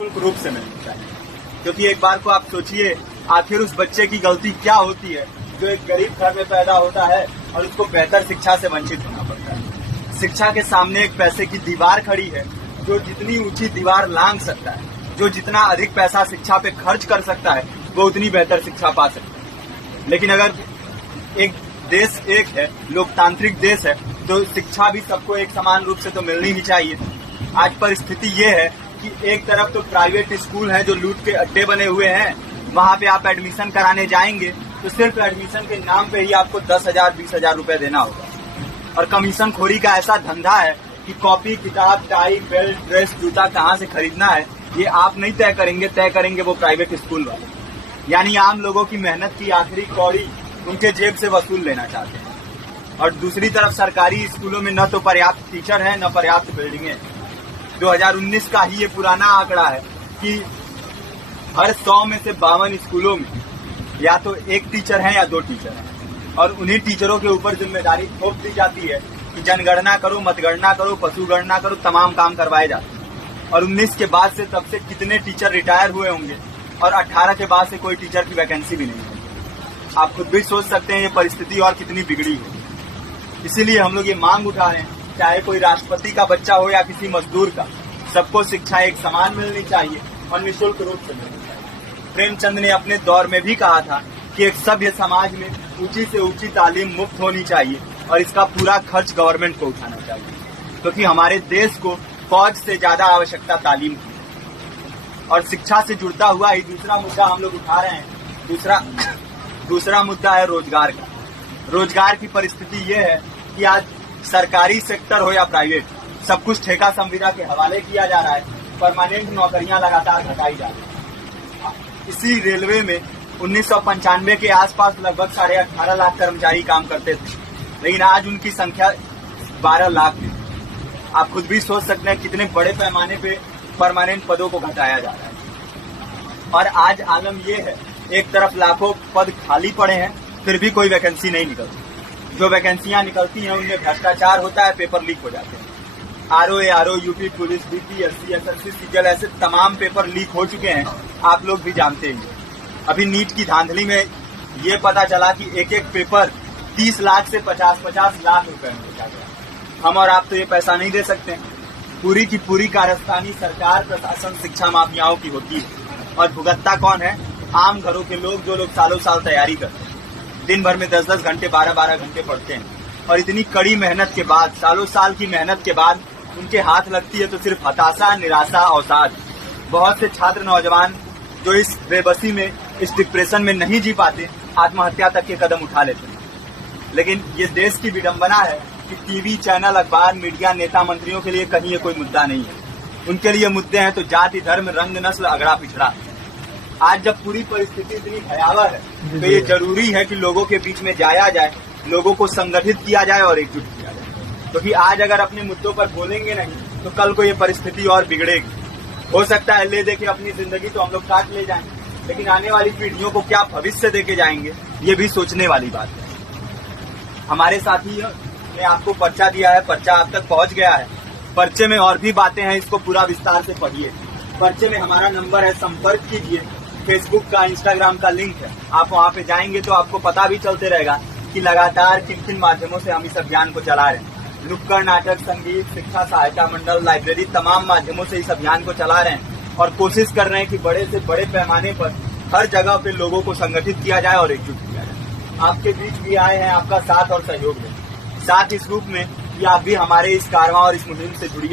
निःशुल्क रूप से मिलनी चाहिए। क्योंकि एक बार को आप सोचिए, आखिर उस बच्चे की गलती क्या होती है जो एक गरीब घर में पैदा होता है और उसको बेहतर शिक्षा से वंचित होना पड़ता है। शिक्षा के सामने एक पैसे की दीवार खड़ी है, जो जितनी ऊंची दीवार लांघ सकता है, जो जितना अधिक पैसा शिक्षा पे खर्च कर सकता है, वो उतनी बेहतर शिक्षा पा सकता है। लेकिन अगर एक देश एक है, लोकतांत्रिक देश है, तो शिक्षा भी सबको एक समान रूप से तो मिलनी ही चाहिए। आज परिस्थिति ये है कि एक तरफ तो प्राइवेट स्कूल हैं जो लूट के अड्डे बने हुए हैं, वहां पे आप एडमिशन कराने जाएंगे तो सिर्फ एडमिशन के नाम पे ही आपको 10,000 20,000 रुपए देना होगा। और कमीशन खोरी का ऐसा धंधा है कि कॉपी, किताब, टाई, बेल्ट, ड्रेस, जूता कहाँ से खरीदना है ये आप नहीं तय करेंगे वो प्राइवेट स्कूल वाले। यानी आम लोगों की मेहनत की आखिरी कौड़ी उनके जेब से वसूल लेना चाहते हैं। और दूसरी तरफ सरकारी स्कूलों में न तो पर्याप्त टीचर है, न पर्याप्त बिल्डिंगें। 2019 का ही ये पुराना आंकड़ा है कि हर 100 में से 52 स्कूलों में या तो एक टीचर है या 2 टीचर हैं। और उन्हीं टीचरों के ऊपर जिम्मेदारी थोप दी जाती है कि जनगणना करो, मतगणना करो, पशुगणना करो, तमाम काम करवाए जाते हैं। और 19 के बाद से तब से कितने टीचर रिटायर हुए होंगे और 18 के बाद से कोई टीचर की वैकेंसी भी नहीं है। आप खुद भी सोच सकते हैं ये परिस्थिति और कितनी बिगड़ी है। इसीलिए हम लोग ये मांग उठा रहे हैं, चाहे कोई राष्ट्रपति का बच्चा हो या किसी मजदूर का, सबको शिक्षा एक समान मिलनी चाहिए और निःशुल्क रूप से मिलनी चाहिए। प्रेमचंद ने अपने दौर में भी कहा था कि एक सभ्य समाज में ऊंची से ऊंची तालीम मुफ्त होनी चाहिए और इसका पूरा खर्च गवर्नमेंट को उठाना चाहिए। क्योंकि हमारे देश को फौज से ज्यादा आवश्यकता तालीम की है। और शिक्षा से जुड़ता हुआ ही दूसरा मुद्दा हम लोग उठा रहे हैं। दूसरा मुद्दा है रोजगार का। रोजगार की परिस्थिति ये है कि आज सरकारी सेक्टर हो या प्राइवेट, सब कुछ ठेका संविदा के हवाले किया जा रहा है। परमानेंट नौकरियां लगातार घटाई जा रही है। इसी रेलवे में 1995 के आसपास लगभग 18.5 लाख कर्मचारी काम करते थे, लेकिन आज उनकी संख्या 12 लाख है। आप खुद भी सोच सकते हैं कितने बड़े पैमाने पे परमानेंट पदों को घटाया जा रहा है। और आज आलम ये है, एक तरफ लाखों पद खाली पड़े हैं, फिर भी कोई वैकेंसी नहीं निकलती। जो वैकेंसियां निकलती हैं उनमें भ्रष्टाचार होता है, पेपर लीक हो जाते हैं। RO, UP police, BPSC, SSC, CGL, ऐसे तमाम पेपर लीक हो चुके हैं, आप लोग भी जानते हैं। अभी नीट की धांधली में ये पता चला कि एक एक पेपर 30 लाख से 50-50 लाख रुपए में बेचा गया। हम और आप तो ये पैसा नहीं दे सकते। पूरी की पूरी कारस्तानी सरकार, प्रशासन, शिक्षा माफियाओं की होती है। और भुगतता कौन है? आम घरों के लोग, जो लोग सालों साल तैयारी करते हैं, दिन भर में 10-10 घंटे, 12-12 घंटे पढ़ते हैं। और इतनी कड़ी मेहनत के बाद, सालों साल की मेहनत के बाद उनके हाथ लगती है तो सिर्फ हताशा, निराशा, अवसाद। बहुत से छात्र नौजवान जो इस बेबसी में, इस डिप्रेशन में नहीं जी पाते, आत्महत्या तक के कदम उठा लेते हैं। लेकिन ये देश की विडंबना है कि टीवी चैनल, अखबार, मीडिया, नेता, मंत्रियों के लिए कहीं ये कोई मुद्दा नहीं है। उनके लिए मुद्दे हैं तो जाति, धर्म, रंग, नस्ल, अगड़ा पिछड़ा। आज जब पूरी परिस्थिति इतनी भयावह है तो ये जरूरी है कि लोगों के बीच में जाया जाए, लोगों को संगठित किया जाए और एकजुट किया जाए। क्योंकि आज अगर अपने मुद्दों पर बोलेंगे नहीं तो कल को ये परिस्थिति और बिगड़ेगी। हो सकता है ले देके अपनी जिंदगी तो हम लोग काट ले जाएं, लेकिन आने वाली पीढ़ियों को क्या भविष्य देके जाएंगे, ये भी सोचने वाली बात है। हमारे साथी ने आपको पर्चा दिया है, पर्चा आप तक पहुंच गया है। पर्चे में और भी बातें हैं, इसको पूरा विस्तार से पढ़िए। पर्चे में हमारा नंबर है, संपर्क कीजिए। फेसबुक का, इंस्टाग्राम का लिंक है, आप वहाँ पे जाएंगे तो आपको पता भी चलते रहेगा कि लगातार किन किन माध्यमों से हम इस अभियान को चला रहे हैं। नुक्कड़ नाटक, संगीत, शिक्षा सहायता मंडल, लाइब्रेरी, तमाम माध्यमों से इस अभियान को चला रहे हैं और कोशिश कर रहे हैं कि बड़े से बड़े पैमाने पर हर जगह पे लोगों को संगठित किया जाए और एकजुट किया जाए। आपके बीच भी आए हैं, आपका साथ और सहयोग दें। साथ इस रूप में कि आप भी हमारे इस कारवां और इस मुहिम से जुड़िए।